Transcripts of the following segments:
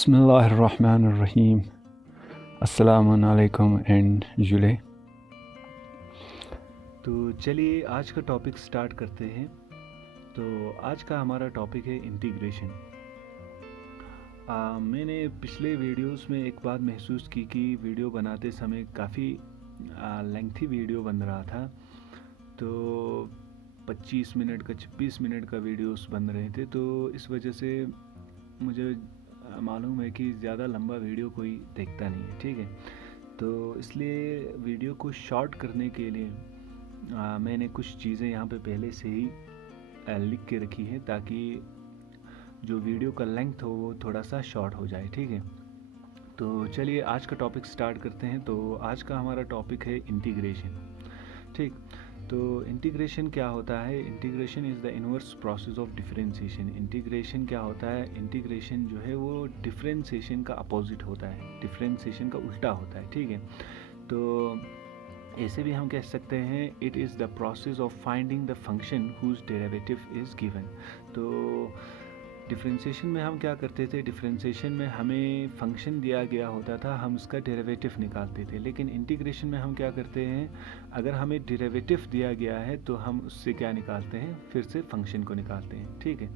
बिस्मिल्लाहिर्रहमानिर्रहीम। अस्सलामुअलैकुम एंड जुले। तो चलिए आज का टॉपिक स्टार्ट करते हैं। तो आज का हमारा टॉपिक है इंटीग्रेशन। मैंने पिछले वीडियोस में एक बात महसूस की कि वीडियो बनाते समय काफ़ी लेंथी वीडियो बन रहा था। तो 25 मिनट का 26 मिनट का वीडियोस बन रहे थे। तो इस वजह से मुझे मालूम है कि ज़्यादा लंबा वीडियो कोई देखता नहीं है, ठीक है। तो इसलिए वीडियो को शॉर्ट करने के लिए मैंने कुछ चीज़ें यहाँ पे पहले से ही लिख के रखी है ताकि जो वीडियो का लेंथ हो वो थोड़ा सा शॉर्ट हो जाए, ठीक है। तो चलिए आज का टॉपिक स्टार्ट करते हैं। तो आज का हमारा टॉपिक है इंटीग्रेशन, ठीक। तो इंटीग्रेशन क्या होता है? Integration is the inverse process of differentiation. Integration क्या होता है? इंटीग्रेशन जो है वो डिफरेंशिएशन का अपोजिट होता है, डिफरेंशिएशन का उल्टा होता है, ठीक है। तो ऐसे भी हम कह सकते हैं it is the process of finding the function whose derivative is given. तो डिफरेंशिएशन में हम क्या करते थे? डिफरेंशिएशन में हमें फंक्शन दिया गया होता था, हम उसका डेरिवेटिव निकालते थे। लेकिन इंटीग्रेशन में हम क्या करते हैं? अगर हमें डेरिवेटिव दिया गया है तो हम उससे क्या निकालते हैं? फिर से फंक्शन को निकालते हैं, ठीक है।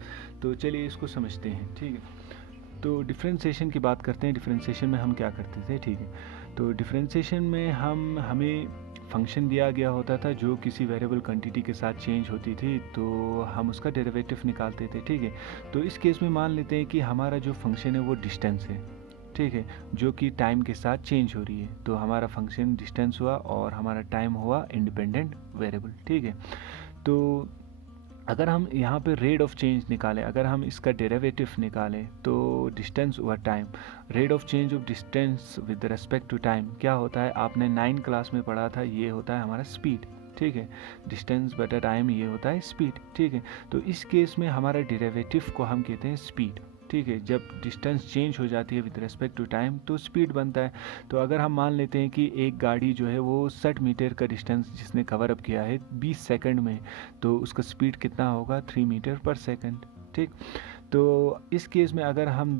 तो चलिए इसको समझते हैं, ठीक है। तो डिफरेंशिएशन की बात करते हैं। डिफरेंशिएशन में हम क्या करते थे, ठीक है। तो डिफरेंशिएशन में हमें फंक्शन दिया गया होता था जो किसी वेरिएबल क्वांटिटी के साथ चेंज होती थी, तो हम उसका डेरिवेटिव निकालते थे, ठीक है। तो इस केस में मान लेते हैं कि हमारा जो फंक्शन है वो डिस्टेंस है, ठीक है, जो कि टाइम के साथ चेंज हो रही है। तो हमारा फंक्शन डिस्टेंस हुआ और हमारा टाइम हुआ इंडिपेंडेंट वेरिएबल, ठीक है। तो अगर हम यहाँ पे रेट ऑफ चेंज निकालें, अगर हम इसका डेरिवेटिव निकालें तो distance over time, rate of change of distance with respect to time क्या होता है? आपने 9 क्लास में पढ़ा था, ये होता है हमारा स्पीड, ठीक है। डिस्टेंस बटा टाइम ये होता है स्पीड, ठीक है। तो इस केस में हमारा डेरिवेटिव को हम कहते हैं स्पीड, ठीक है। जब डिस्टेंस चेंज हो जाती है विद रिस्पेक्ट टू टाइम तो स्पीड बनता है। तो अगर हम मान लेते हैं कि एक गाड़ी जो है वो 60 मीटर का डिस्टेंस जिसने कवर अप किया है 20 सेकंड में, तो उसका स्पीड कितना होगा? 3 मीटर पर सेकंड, ठीक। तो इस केस में अगर हम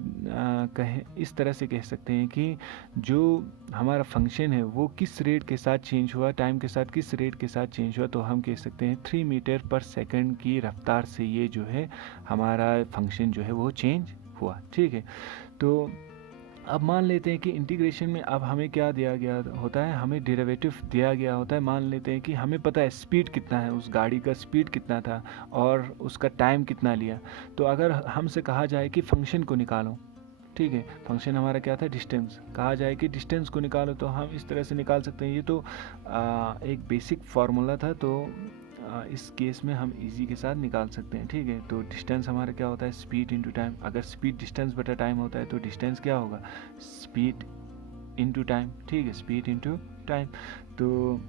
कहें, इस तरह से कह सकते हैं कि जो हमारा फंक्शन है वो किस रेट के साथ चेंज हुआ, टाइम के साथ किस रेट के साथ चेंज हुआ, तो हम कह सकते हैं 3 मीटर पर सेकंड की रफ्तार से ये जो है हमारा फंक्शन जो है वो चेंज हुआ, ठीक है। तो अब मान लेते हैं कि इंटीग्रेशन में अब हमें क्या दिया गया होता है? हमें डेरिवेटिव दिया गया होता है। मान लेते हैं कि हमें पता है स्पीड कितना है, उस गाड़ी का स्पीड कितना था और उसका टाइम कितना लिया। तो अगर हमसे कहा जाए कि फंक्शन को निकालो, ठीक है, फंक्शन हमारा क्या था? डिस्टेंस। कहा जाए कि डिस्टेंस को निकालो तो हम इस तरह से निकाल सकते हैं। ये तो एक बेसिक फार्मूला था, तो इस केस में हम इजी के साथ निकाल सकते हैं, ठीक है। तो डिस्टेंस हमारा क्या होता है? Speed into time. अगर स्पीड डिस्टेंस बटा टाइम होता है तो डिस्टेंस क्या होगा? स्पीड इनटू टाइम, ठीक है, स्पीड इनटू टाइम। तो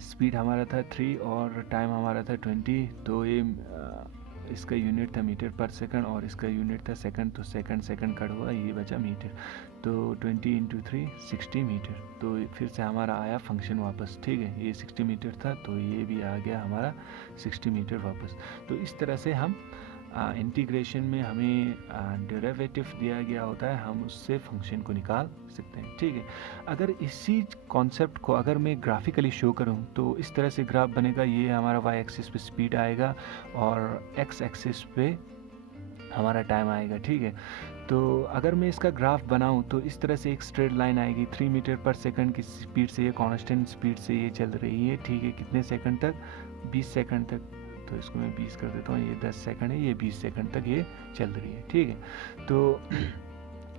स्पीड हमारा था 3 और टाइम हमारा था 20। तो ये इसका यूनिट था मीटर पर सेकंड और इसका यूनिट था सेकंड। तो सेकंड सेकंड कट हुआ, ये बचा मीटर। तो 20 इंटू 3 60 मीटर। तो फिर से हमारा आया फंक्शन वापस, ठीक है। ये 60 मीटर था तो ये भी आ गया हमारा 60 मीटर वापस। तो इस तरह से हम इंटीग्रेशन में हमें डेरिवेटिव दिया गया होता है, हम उससे फंक्शन को निकाल सकते हैं, ठीक है। अगर इसी कॉन्सेप्ट को अगर मैं ग्राफिकली शो करूं तो इस तरह से ग्राफ बनेगा। ये हमारा वाई एक्सिस पे स्पीड आएगा और एक्स एक्सिस पे हमारा टाइम आएगा, ठीक है। तो अगर मैं इसका ग्राफ बनाऊं तो इस तरह से एक स्ट्रेट लाइन आएगी। 3 मीटर पर सेकंड की स्पीड से ये कांस्टेंट स्पीड से ये चल रही है, ठीक है। कितने सेकंड तक? 20 सेकंड तक। तो इसको मैं 20 कर देता हूँ, ये 10 सेकंड है, ये 20 सेकंड तक ये चल रही है, ठीक है। तो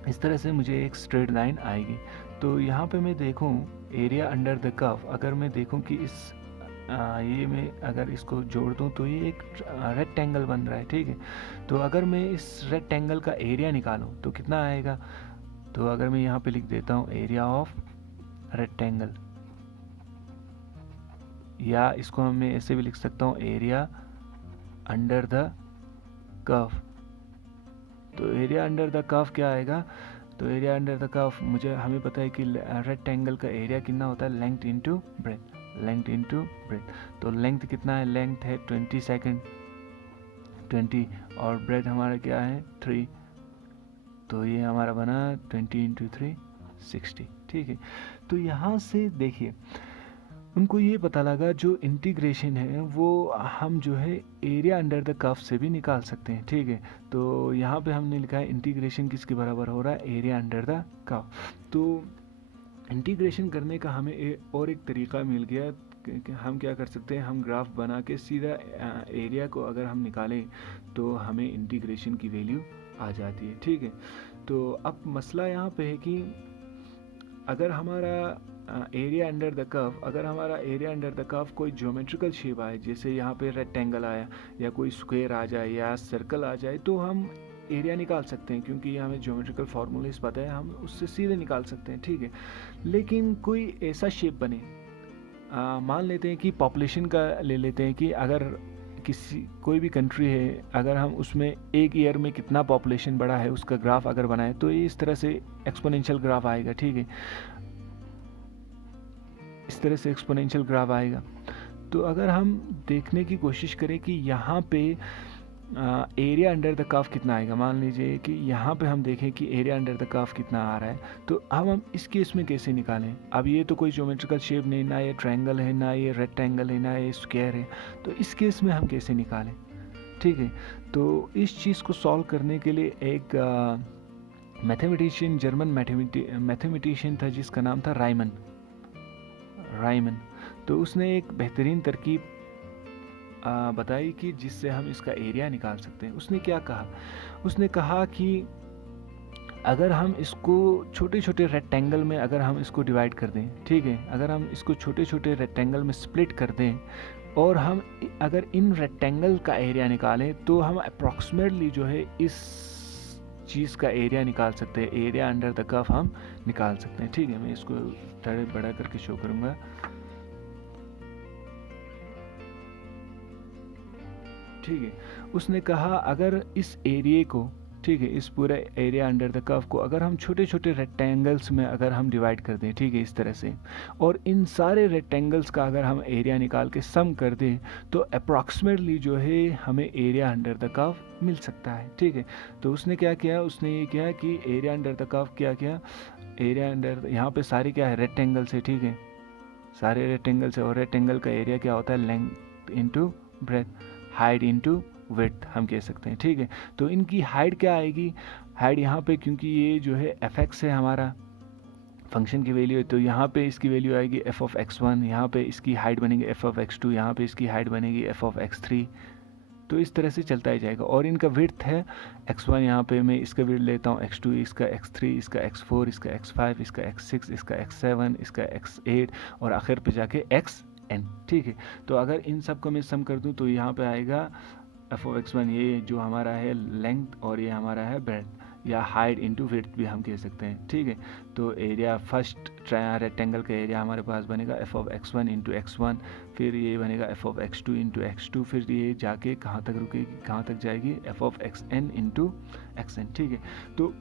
इस तरह से मुझे एक स्ट्रेट लाइन आएगी। तो यहाँ पे मैं देखूँ एरिया अंडर द कर्व, अगर मैं देखूँ कि इस ये मैं अगर इसको जोड़ दूँ तो ये एक रेक्टेंगल बन रहा है, ठीक है। तो अगर मैं इस रेक्टेंगल का एरिया निकालूँ तो कितना आएगा? तो अगर मैं यहाँ पे लिख देता हूँ एरिया ऑफ रेक्टेंगल, या इसको मैं ऐसे भी लिख सकता हूँ एरिया अंडर द कर्व। तो एरिया अंडर द कर्व क्या आएगा? तो एरिया अंडर द कर्व हमें पता है कि रेक्टेंगल का एरिया कितना होता है? Length into breadth, length into breadth. तो लेंथ कितना है? लेंथ है 20 सेकंड, 20, और ब्रेथ हमारा क्या है? 3। तो ये हमारा बना 20 इंटू 3 60, ठीक है। तो यहाँ से देखिए उनको ये पता लगा जो इंटीग्रेशन है वो हम जो है एरिया अंडर द कर्व से भी निकाल सकते हैं, ठीक है। तो यहाँ पे हमने लिखा है इंटीग्रेशन किसके बराबर हो रहा है, एरिया अंडर द कर्व। तो इंटीग्रेशन करने का हमें और एक तरीका मिल गया कि हम क्या कर सकते हैं, हम ग्राफ बना के सीधा एरिया को अगर हम निकालें तो हमें इंटीग्रेशन की वैल्यू आ जाती है, ठीक है। तो अब मसला यहाँ पे है कि अगर हमारा एरिया अंडर द कर्व, अगर हमारा एरिया अंडर द कर्व कोई ज्योमेट्रिकल शेप आए, जैसे यहाँ पे रेक्टेंगल आया या कोई स्क्वायर आ जाए या सर्कल आ जाए, तो हम एरिया निकाल सकते हैं क्योंकि हमें ज्योमेट्रिकल फार्मूलेस पता है, हम उससे सीधे निकाल सकते हैं, ठीक है। लेकिन कोई ऐसा शेप बने, मान लेते हैं कि पॉपुलेशन का ले लेते हैं कि अगर कोई भी कंट्री है, अगर हम उसमें एक ईयर में कितना पॉपुलेशन बढ़ा है उसका ग्राफ अगर बनाए तो ये इस तरह से एक्सपोनेंशियल ग्राफ आएगा, ठीक है। इस तरह से एक्सपोनेंशियल ग्राफ आएगा। तो अगर हम देखने की कोशिश करें कि यहाँ पे एरिया अंडर द कर्व कितना आएगा, मान लीजिए कि यहाँ पे हम देखें कि एरिया अंडर द कर्व कितना आ रहा है, तो अब हम इस केस में कैसे निकालें। अब ये तो कोई ज्योमेट्रिकल शेप नहीं, ना ये ट्रायंगल है, ना ये रेक्टेंगल है, ना ये स्क्वायर है, तो इस केस में हम कैसे निकालें, ठीक है। तो इस चीज़ को सॉल्व करने के लिए एक मैथमेटिशियन, जर्मन मैथमेटिशियन था जिसका नाम था रायमन। तो उसने एक बेहतरीन तरकीब बताई कि जिससे हम इसका एरिया निकाल सकते हैं। उसने क्या कहा, उसने कहा कि अगर हम इसको छोटे छोटे रेक्टेंगल में अगर हम इसको डिवाइड कर दें, ठीक है, अगर हम इसको छोटे छोटे रेक्टेंगल में स्प्लिट कर दें और हम अगर इन रेक्टेंगल का एरिया निकालें तो हम अप्रॉक्सीमेटली जो है इस चीज़ का एरिया निकाल सकते हैं, एरिया अंडर द कर्व हम निकाल सकते हैं, ठीक है। मैं इसको थोड़ा बड़ा करके शो करूँगा। ठीक है, उसने कहा अगर इस एरिया को, ठीक है, इस पूरे एरिया अंडर द कर्व को अगर हम छोटे छोटे रेक्टेंगल्स में अगर हम डिवाइड कर दें, ठीक है, इस तरह से, और इन सारे रेक्टेंगल्स का अगर हम एरिया निकाल के सम कर दें तो अप्रॉक्सीमेटली जो है हमें एरिया अंडर द कर्व मिल सकता है, ठीक है। तो उसने क्या किया, उसने ये किया कि एरिया अंडर द कर्व क्या किया, एरिया अंडर, यहाँ पे सारे क्या है, रेक्टेंगल्स है, ठीक है, सारे रेक्टेंगल्स है, और रेक्टेंगल का एरिया क्या होता है, length into breadth, height into width हम कह सकते हैं, ठीक है। तो इनकी हाइट क्या आएगी, हाइट यहाँ पे क्योंकि ये जो है f(x) है हमारा फंक्शन की वैल्यू है, तो यहाँ पे इसकी वैल्यू आएगी f(x1), यहाँ पे इसकी हाइट बनेगी f(x2), यहाँ पे इसकी हाइट बनेगी f(x3), तो इस तरह से चलता ही जाएगा। और इनका विड्थ है x1, यहाँ पे मैं इसका विड्थ लेता हूँ x2, इसका x3, इसका x4, इसका x5, इसका x6, इसका x7, इसका x8 और आखिर पे जाके xn, ठीक है। तो अगर इन सब को मैं सम कर दूँ तो यहाँ पे आएगा f(x1), ये जो हमारा है लेंथ और ये हमारा है ब्रेथ या हाइट इंटू विड्थ भी हम कह सकते हैं, ठीक है। तो एरिया फर्स्ट रेक्टेंगल का एरिया हमारे पास बनेगा f(x1) इंटू x1, फिर ये बनेगा f(x2) इंटू x2, फिर ये जाके कहाँ तक रुकेगी, कहाँ तक जाएगी, f(xn) इंटू xn, ठीक है।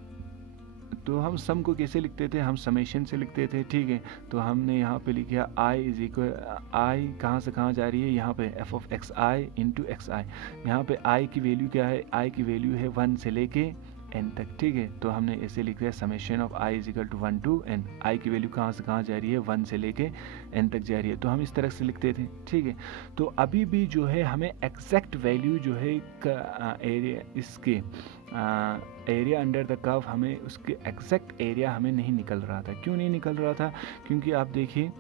तो हम सम को कैसे लिखते थे, हम समेशन से लिखते थे, ठीक है। तो हमने यहाँ पे लिखा i इज इक्वल, आई कहाँ से कहाँ जा रही है, यहाँ पे f(xi) इंटू xi, यहाँ पे i की वैल्यू क्या है, i की वैल्यू है 1 से लेके n तक, ठीक है। तो हमने ऐसे लिख दिया summation of i is equal to 1 to n, i की वैल्यू कहाँ से कहाँ जा रही है, 1 से लेके n तक जा रही है, तो हम इस तरह से लिखते थे, ठीक है। तो अभी भी जो है हमें एग्जैक्ट वैल्यू जो है एरिया, इसके एरिया अंडर द कर्व, हमें उसके एग्जैक्ट एरिया हमें नहीं निकल रहा था। क्यों नहीं निकल रहा था, क्योंकि आप देखिए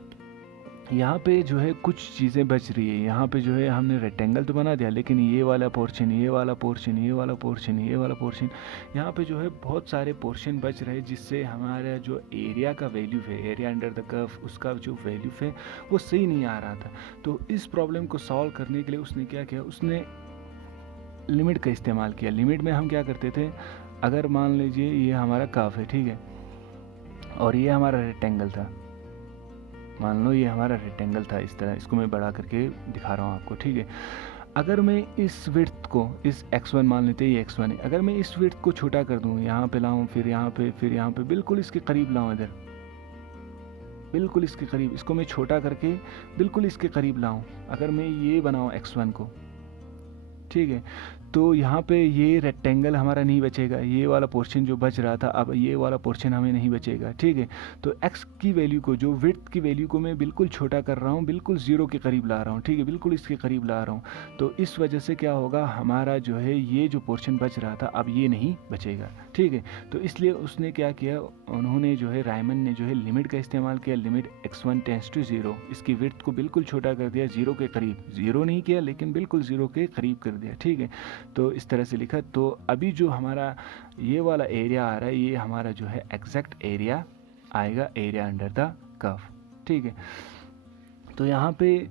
यहाँ पे जो है कुछ चीज़ें बच रही है। यहाँ पे जो है हमने रेक्टेंगल तो बना दिया, लेकिन ये वाला पोर्शन, ये वाला पोर्शन, ये वाला पोर्शन, ये वाला पोर्शन, यहाँ पे जो है बहुत सारे पोर्शन बच रहे, जिससे हमारा जो एरिया का वैल्यू है, एरिया अंडर द कर्व, उसका जो वैल्यू है वो सही नहीं आ रहा था। तो इस प्रॉब्लम को सॉल्व करने के लिए उसने क्या किया, उसने लिमिट का इस्तेमाल किया। लिमिट में हम क्या करते थे, अगर मान लीजिए ये हमारा कर्व है, ठीक है, और ये हमारा रेक्टेंगल था, मान लो ये हमारा रेक्टेंगल था, इस तरह, इसको मैं बड़ा करके दिखा रहा हूँ आपको, ठीक है। अगर मैं इस विड्थ को, इस x1 मान लेते हैं, ये x1 है, अगर मैं इस विड्थ को छोटा कर दूँ, यहाँ पे लाऊँ, फिर यहाँ पे, फिर यहाँ पे, बिल्कुल इसके करीब लाऊँ, इधर बिल्कुल इसके करीब, इसको मैं छोटा करके बिल्कुल इसके करीब लाऊँ, अगर मैं ये बनाऊँ x1 को, ठीक है। तो यहाँ पे ये रेक्टेंगल हमारा नहीं बचेगा, ये वाला पोर्शन जो बच रहा था अब ये वाला पोर्शन हमें नहीं बचेगा, ठीक है। तो x की वैल्यू को, जो विड्थ की वैल्यू को मैं बिल्कुल छोटा कर रहा हूँ, बिल्कुल ज़ीरो के करीब ला रहा हूँ, ठीक है, बिल्कुल इसके करीब ला रहा हूँ। तो इस वजह से क्या होगा, हमारा जो है ये जो पोर्शन बच रहा था अब ये नहीं बचेगा, ठीक है। तो इसलिए उसने क्या किया, उन्होंने जो है रायमन ने जो है लिमिट का इस्तेमाल किया, लिमिट x1 टेंड्स टू 0, इसकी विड्थ को बिल्कुल छोटा कर दिया, 0 के करीब, 0 नहीं किया लेकिन बिल्कुल 0 के करीब कर दिया, ठीक है। तो इस तरह से लिखा। तो अभी जो हमारा ये वाला एरिया आ रहा है, ये हमारा जो है एग्जैक्ट एरिया आएगा, एरिया अंडर द कर्व, ठीक है। तो यहाँ पे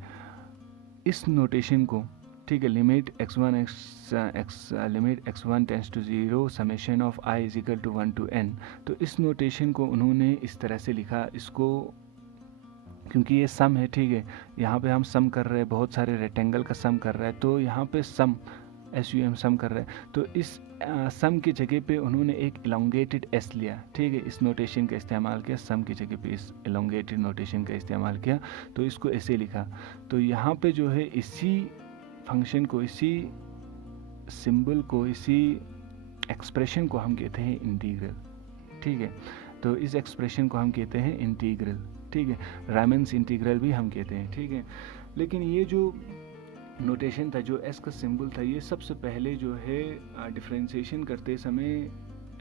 इस नोटेशन को, ठीक है, limit x1 tends to 0 summation of i is equal to 1 to n, तो इस नोटेशन को उन्होंने इस तरह से लिखा, इसको क्योंकि ये सम है, ठीक है, यहाँ पे हम सम कर रहे हैं, बहुत सारे रेक्टेंगल का सम कर रहा है, तो यहाँ पे सम SUM सम कर रहा है, तो इस सम की जगह पे उन्होंने एक इलोंगेटेड s लिया, ठीक है, इस नोटेशन का इस्तेमाल किया, सम की जगह पे इस इलोंगेटेड नोटेशन का इस्तेमाल किया, तो इसको ऐसे लिखा। तो यहाँ पे जो है इसी फंक्शन को, इसी सिंबल को, इसी एक्सप्रेशन को हम कहते हैं इंटीग्रल, ठीक है। तो इस एक्सप्रेशन को हम कहते हैं इंटीग्रल, ठीक है, रायमन्स इंटीग्रल भी हम कहते हैं, ठीक है। लेकिन ये जो नोटेशन था, जो एस का सिंबल था, ये सबसे पहले जो है डिफरेंशिएशन करते समय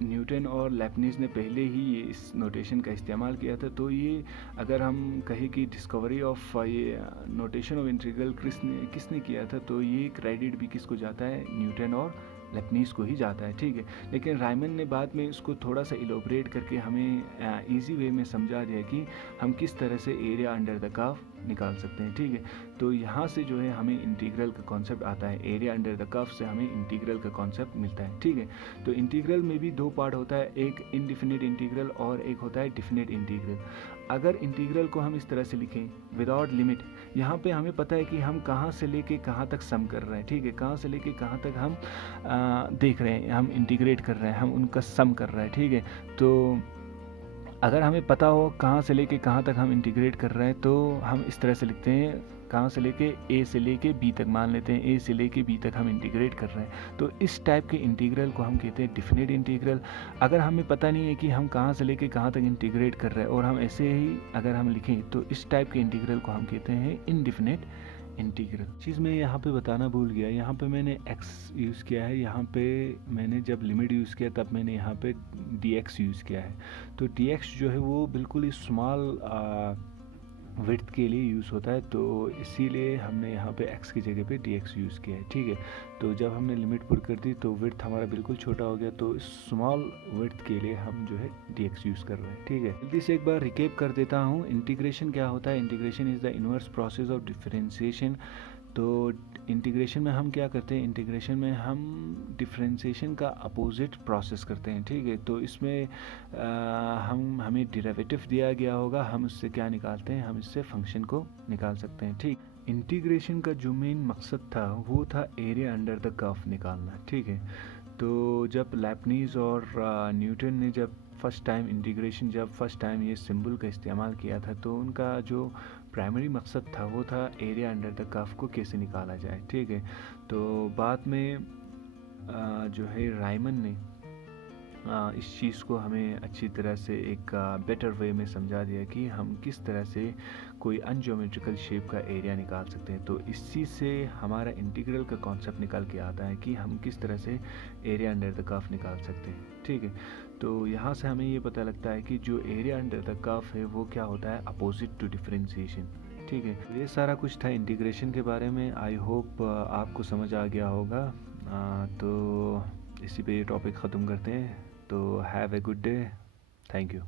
न्यूटन और लेबनिज़ ने पहले ही ये इस नोटेशन का इस्तेमाल किया था। तो ये अगर हम कहें कि डिस्कवरी ऑफ ये नोटेशन ऑफ इंटीग्रल किसने किया था, तो ये क्रेडिट भी किसको जाता है, न्यूटन और लेबनिज़ को ही जाता है, ठीक है। लेकिन रायमन ने बाद में इसको थोड़ा सा इलोबरेट करके हमें इजी वे में समझा दिया कि हम किस तरह से एरिया अंडर द कर्व निकाल सकते हैं, ठीक है। तो यहाँ से जो है हमें इंटीग्रल का कॉन्सेप्ट आता है, एरिया अंडर द कर्व से हमें इंटीग्रल का कॉन्सेप्ट मिलता है, ठीक है। तो इंटीग्रल में भी दो पार्ट होता है, एक इनडिफिनिट इंटीग्रल और एक होता है डिफिनिट इंटीग्रल। अगर इंटीग्रल को हम इस तरह से लिखें विदाउट लिमिट, यहाँ पे हमें पता है कि हम कहाँ से लेके कहाँ तक सम कर रहे हैं, ठीक है, कहाँ से लेके कहाँ तक हम देख रहे हैं, हम इंटीग्रेट कर रहे हैं, हम उनका सम कर रहे हैं, ठीक है। तो अगर हमें पता हो कहाँ से लेके कहाँ तक हम इंटीग्रेट कर रहे हैं, तो हम इस तरह से लिखते हैं, कहाँ से लेके A से लेके B तक, मान लेते हैं A से लेके B तक हम इंटीग्रेट कर रहे हैं, तो इस टाइप के इंटीग्रल को हम कहते हैं डिफिनिट इंटीग्रल। अगर हमें पता नहीं है कि हम कहाँ से लेके कहाँ तक इंटीग्रेट कर रहे हैं और हम ऐसे ही अगर हम लिखें, तो इस टाइप के इंटीग्रल को हम कहते हैं इनडिफिनिट इंटीग्रल। चीज़ मैं यहाँ पे बताना भूल गया, यहाँ पे मैंने x यूज़ किया है, यहाँ पे मैंने जब लिमिट यूज़ किया तब मैंने यहाँ पे dx यूज़ किया है। तो dx जो है वो बिल्कुल ही स्मॉल विड्थ के लिए यूज़ होता है, तो इसीलिए हमने यहाँ पे x की जगह पे dx यूज़ किया है, ठीक है। तो जब हमने लिमिट पुट कर दी तो विड्थ हमारा बिल्कुल छोटा हो गया, तो इस स्मॉल विड्थ के लिए हम जो है dx यूज़ कर रहे हैं, ठीक है। जल्दी से एक बार रिकेप कर देता हूँ, इंटीग्रेशन क्या होता है। Integration is the inverse process of differentiation. तो इंटीग्रेशन में हम क्या करते हैं, इंटीग्रेशन में हम डिफरेंशिएशन का अपोजिट प्रोसेस करते हैं, ठीक है। तो इसमें हमें डेरिवेटिव दिया गया होगा, हम उससे क्या निकालते हैं, हम इससे फंक्शन को निकाल सकते हैं, ठीक। इंटीग्रेशन का जो मेन मकसद था वो था एरिया अंडर द कर्व निकालना, ठीक है। तो जब लेबनिज़ और न्यूटन ने जब फर्स्ट टाइम ये सिंबल का इस्तेमाल किया था, तो उनका जो प्राइमरी मकसद था वो था एरिया अंडर द कर्व को कैसे निकाला जाए, ठीक है। तो बाद में जो है रायमन ने इस चीज़ को हमें अच्छी तरह से एक बेटर वे में समझा दिया कि हम किस तरह से कोई अनज्योमेट्रिकल शेप का एरिया निकाल सकते हैं। तो इसी से हमारा इंटीग्रल का कॉन्सेप्ट निकल के आता है कि हम किस तरह से एरिया अंडर द कर्व निकाल सकते हैं, ठीक है। तो यहाँ से हमें ये पता लगता है कि जो एरिया अंडर द कर्व है वो क्या होता है, अपोजिट टू डिफरेंशिएशन, ठीक है। ये सारा कुछ था इंटीग्रेशन के बारे में। आई होप आपको समझ आ गया होगा। तो इसी पे ये टॉपिक ख़त्म करते हैं। तो have a good day, thank you.